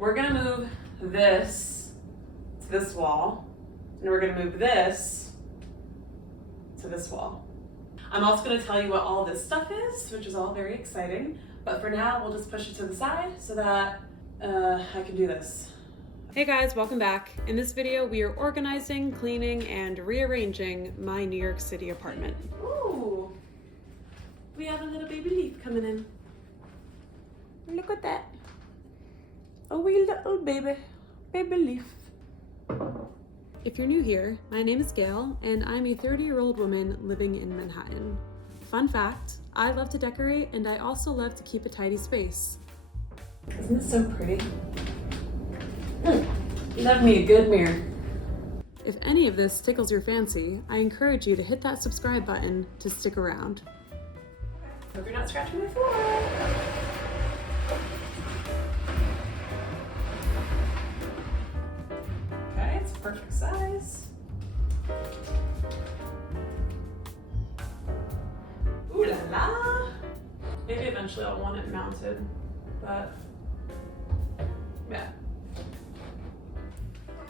We're gonna move this to this wall, and we're gonna move this to this wall. I'm also gonna tell you what all this stuff is, which is all very exciting, but for now, we'll just push it to the side so that I can do this. Hey guys, welcome back. In this video, we are organizing, cleaning, and rearranging my New York City apartment. Ooh, we have a little baby leaf coming in. Look at that. A wee little baby leaf. If you're new here, my name is Gail, and I'm a 30-year-old woman living in Manhattan. Fun fact, I love to decorate, and I also love to keep a tidy space. Isn't this so pretty? Love me a good mirror. If any of this tickles your fancy, I encourage you to hit that subscribe button to stick around. Hope you're not scratching my floor. Okay, it's perfect size. Ooh la la! Maybe eventually I'll want it mounted, but yeah.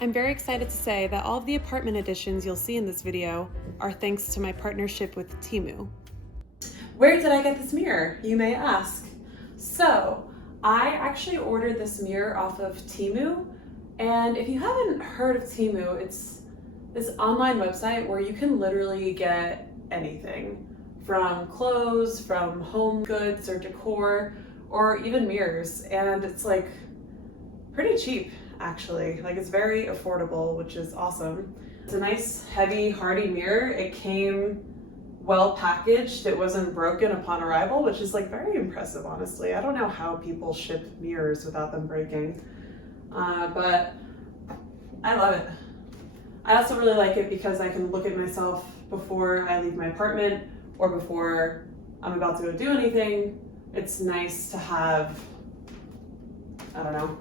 I'm very excited to say that all of the apartment additions you'll see in this video are thanks to my partnership with Temu. Where did I get this mirror, you may ask? So, I actually ordered this mirror off of Temu, and if you haven't heard of Temu, it's this online website where you can literally get anything, from clothes, from home goods or decor, or even mirrors, and it's like pretty cheap. Actually, like it's very affordable, which is awesome. It's a nice, heavy, hardy mirror. It came well packaged. It wasn't broken upon arrival, which is like very impressive, honestly. I don't know how people ship mirrors without them breaking, but I love it. I also really like it because I can look at myself before I leave my apartment or before I'm about to go do anything. It's nice to have, I don't know,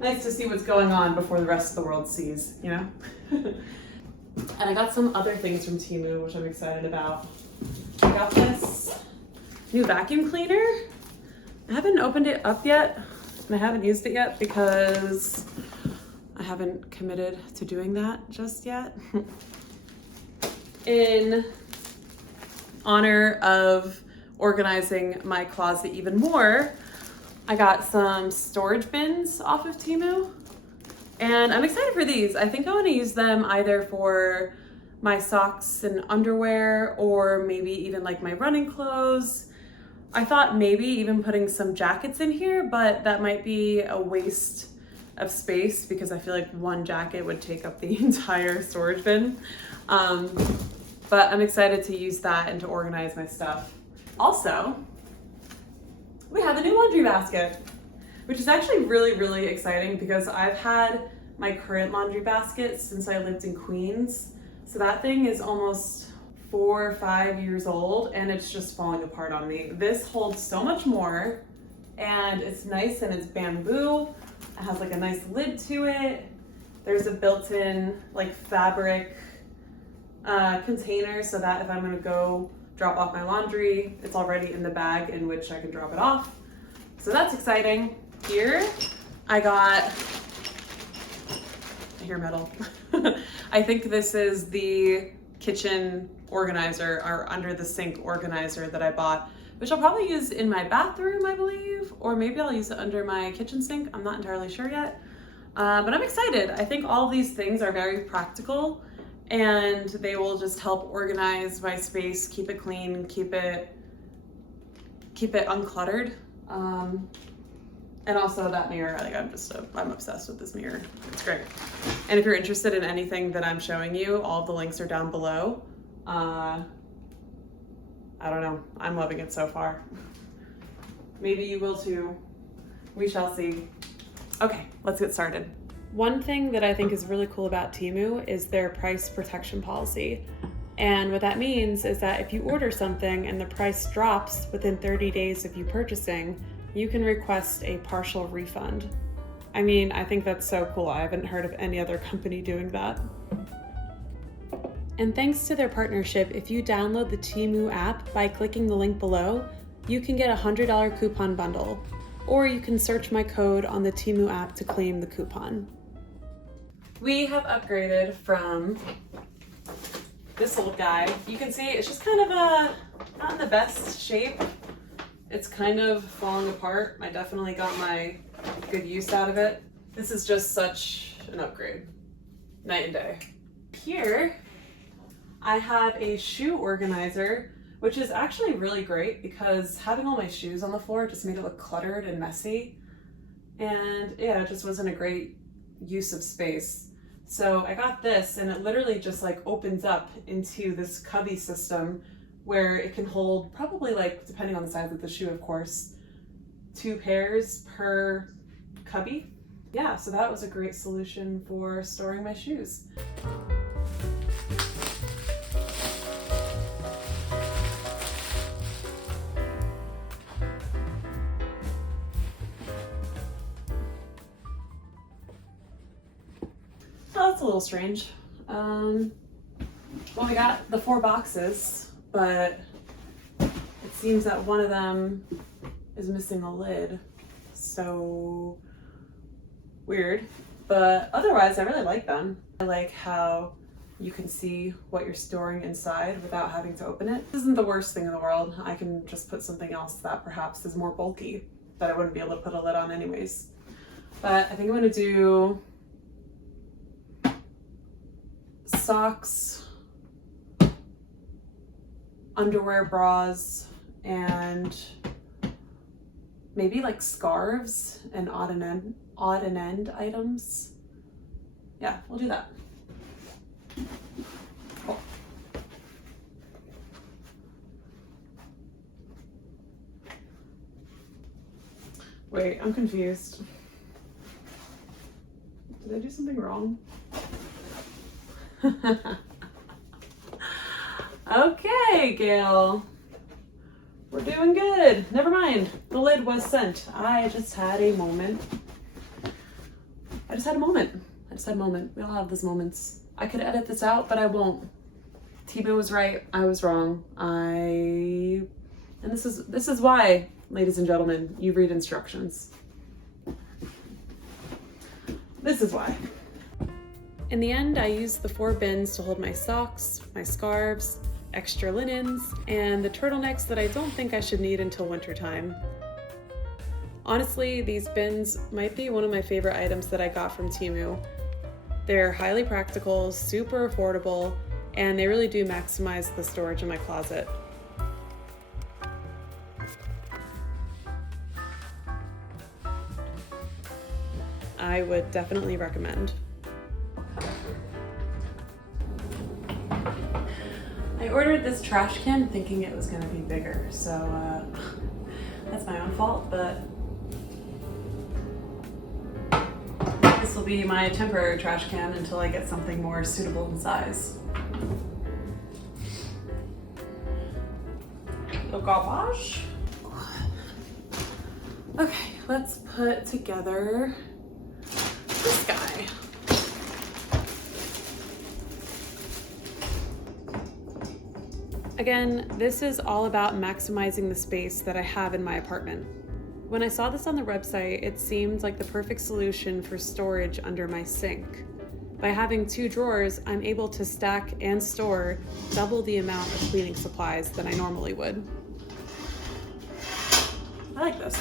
nice to see what's going on before the rest of the world sees, you know? And I got some other things from Temu, which I'm excited about. I got this new vacuum cleaner. I haven't opened it up yet, and I haven't used it yet because I haven't committed to doing that just yet. In honor of organizing my closet even more, I got some storage bins off of Temu, and I'm excited for these. I think I want to use them either for my socks and underwear, or maybe even like my running clothes. I thought maybe even putting some jackets in here, but that might be a waste of space because I feel like one jacket would take up the entire storage bin. But I'm excited to use that and to organize my stuff. Also, we have a new laundry basket, which is actually really, really exciting because I've had my current laundry basket since I lived in Queens. So that thing is almost 4 or 5 years old, and it's just falling apart on me. This holds so much more, and it's nice, and it's bamboo. It has like a nice lid to it. There's a built-in like fabric container so that if I'm gonna go drop off my laundry, it's already in the bag in which I can drop it off. So that's exciting. Here, I got hair metal. I think this is the kitchen organizer or under the sink organizer that I bought, which I'll probably use in my bathroom, I believe, or maybe I'll use it under my kitchen sink. I'm not entirely sure yet, but I'm excited. I think all these things are very practical, and they will just help organize my space, keep it clean, keep it uncluttered. And also that mirror, like I'm obsessed with this mirror. It's great. And if you're interested in anything that I'm showing you, all the links are down below. I don't know, I'm loving it so far. Maybe you will too. We shall see. Okay, let's get started. One thing that I think is really cool about Temu is their price protection policy. And what that means is that if you order something and the price drops within 30 days of you purchasing, you can request a partial refund. I mean, I think that's so cool. I haven't heard of any other company doing that. And thanks to their partnership, if you download the Temu app by clicking the link below, you can get a $100 coupon bundle. or you can search my code on the Temu app to claim the coupon. We have upgraded from this old guy. You can see it's just kind of not in the best shape. It's kind of falling apart. I definitely got my good use out of it. This is just such an upgrade, night and day. Here, I have a shoe organizer, which is actually really great because having all my shoes on the floor just made it look cluttered and messy. And yeah, it just wasn't a great use of space. So I got this, and it literally just like opens up into this cubby system where it can hold probably, like, depending on the size of the shoe, of course, 2 pairs per cubby. Yeah, so that was a great solution for storing my shoes. Oh, that's a little strange. Well, we got the 4 boxes, but it seems that one of them is missing a lid. So weird. But otherwise, I really like them. I like how you can see what you're storing inside without having to open it. This isn't the worst thing in the world. I can just put something else that perhaps is more bulky that I wouldn't be able to put a lid on anyways. But I think I'm gonna do socks, underwear, bras, and maybe like scarves and odd and end items. Yeah, we'll do that. Cool. Wait, I'm confused. Did I do something wrong? Okay, Gail. We're doing good. Never mind. The lid was sent. I just had a moment. I just had a moment. We all have those moments. I could edit this out, but I won't. Temu was right. I was wrong. And this is why, ladies and gentlemen, you read instructions. This is why. In the end, I used the 4 bins to hold my socks, my scarves, extra linens, and the turtlenecks that I don't think I should need until wintertime. Honestly, these bins might be one of my favorite items that I got from Temu. They're highly practical, super affordable, and they really do maximize the storage in my closet. I would definitely recommend. I ordered this trash can thinking it was going to be bigger, so that's my own fault, but this will be my temporary trash can until I get something more suitable in size. The garbage. Okay, let's put together this guy. Again, this is all about maximizing the space that I have in my apartment. When I saw this on the website, it seemed like the perfect solution for storage under my sink. By having 2 drawers, I'm able to stack and store double the amount of cleaning supplies than I normally would. I like this.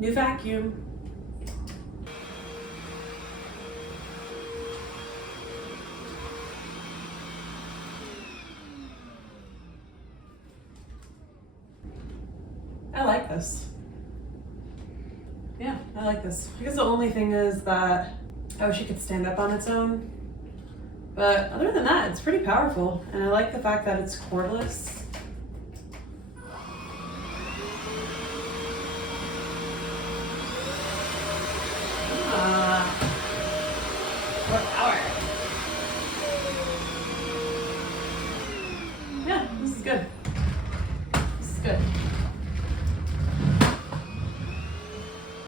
New vacuum. I like this. Yeah, I like this. I guess the only thing is that I wish it could stand up on its own. But other than that, it's pretty powerful. And I like the fact that it's cordless. Good.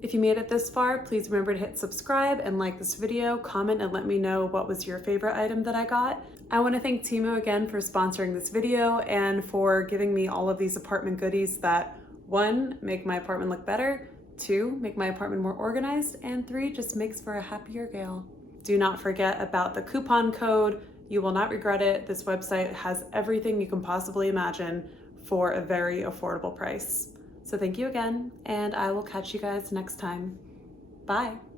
If you made it this far, please remember to hit subscribe and like this video, comment, and let me know what was your favorite item that I got. I want to thank Temu again for sponsoring this video and for giving me all of these apartment goodies that 1, make my apartment look better, 2, make my apartment more organized, and 3, just makes for a happier gal. Do not forget about the coupon code. You will not regret it. This website has everything you can possibly imagine for a very affordable price. So thank you again, and I will catch you guys next time. Bye.